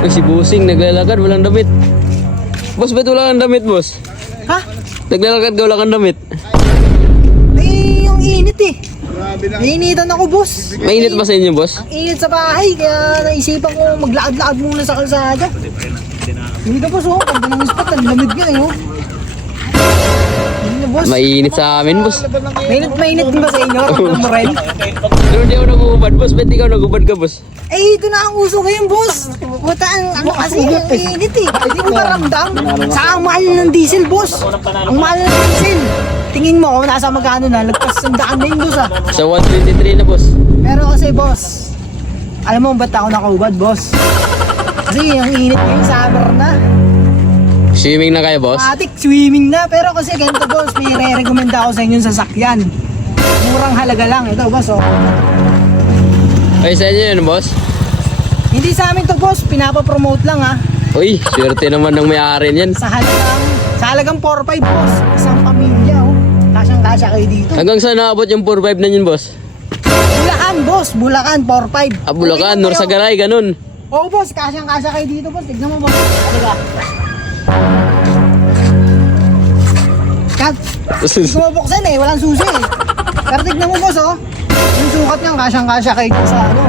Ay, si Busing naglalakad, walang damit. Boss, ba't wala kang damit, boss? Ha? Naglalakad ka, wala kang damit. Eh, yung init eh. Nainitan ako, boss. Mainit ba sa inyo, boss? Ang init sa bahay, kaya naisipan ko maglakad-lakad muna sa kalsada. Hindi ka, boss, oh. Pagka ng spot, ang lamig nga, eh, oh. Hindi na, boss. Mainit sa amin, boss. Mainit din ba sa inyo? Ramdam mo rin? Pero di ako nag-uubad, boss. Ba't ikaw nag-uubad ka, boss? Eh, ito na ang uso ngayon, boss. Puta, ano kasi, ang init eh. Hindi mo maramdam. Saka ang mahal ng diesel, boss. Ang mahal ng diesel. Tingin mo, nasa magkano na, lagpas ang daan na yun, boss, ah. Sa 123 na, boss. Pero kasi, boss, alam mo ba't ako nakaubad, boss? Kasi ang init ngayong summer na. Swimming na kayo, boss? Matik, swimming na. Pero kasi ganito, boss, may re-recommenda ako sa inyong sasakyan. Murang halaga lang. Ito, boss, oh. Ay, sa inyo yun, boss? Hindi sa amin to, boss. Pinapapromote lang, ha. Uy, swerte naman ng may-ari niyan. Sa halagang 4-5, boss. Isang pamilya, oh. Kasyang-kasya kayo dito. Hanggang saan naabot yung 4-5 na yun, boss? Bulacan, boss. Bulacan, 4-5. Ah, Bulacan, Norsagaray, ganun. Oo, boss. Kasyang-kasya kayo dito, boss. Tignan mo, boss. Halika. Kat, hindi ko mabuksan eh. Walang susi eh. Pero tignan mo, boss, oh. Yung sukat niyan, kasyang-kasya kayo dito sa, ano,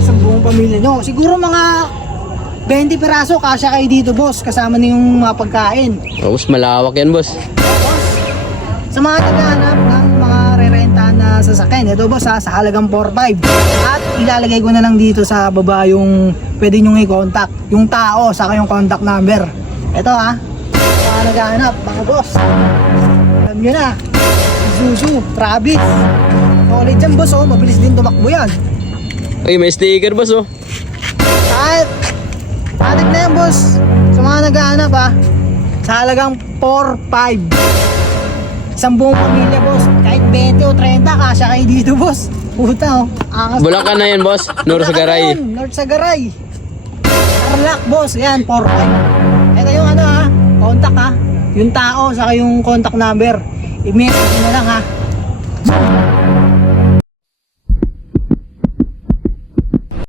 sa buong pamilya nyo. Siguro mga 20 piraso, kasya kayo dito, boss. Kasama na yung mga pagkain. Oh, boss, malawak yan, boss. Sa mga naghahanap ng mga re-rentahan na sasakyan, ito, boss, ha, sa halagang 4-5. At ilalagay ko na lang dito sa baba yung pwede nyo i-contact. Yung tao, saka yung contact number. Ito, ha. Sa mga naghahanap, mga boss. Alam nyo na. Isuzu, Travis. Solid dyan, boss, oh. Mabilis din tumakbo yan. Uy, may sticker, boss, oh. Kahit adik na yan, boss. Sa mga naghahanap, ha. Sa halagang 4-5. Isang buong pamilya, boss. Kahit 20 o 30, kasya kayo dito, boss. Puta, oh. Angas. Bulacan na yan, boss. Norsagaray. Norsagaray. Tarlac, boss. Yan, 4-5. Ito yung ano, ha. Contact, ha. Yung tao, saka yung contact number. I-message na lang, ha.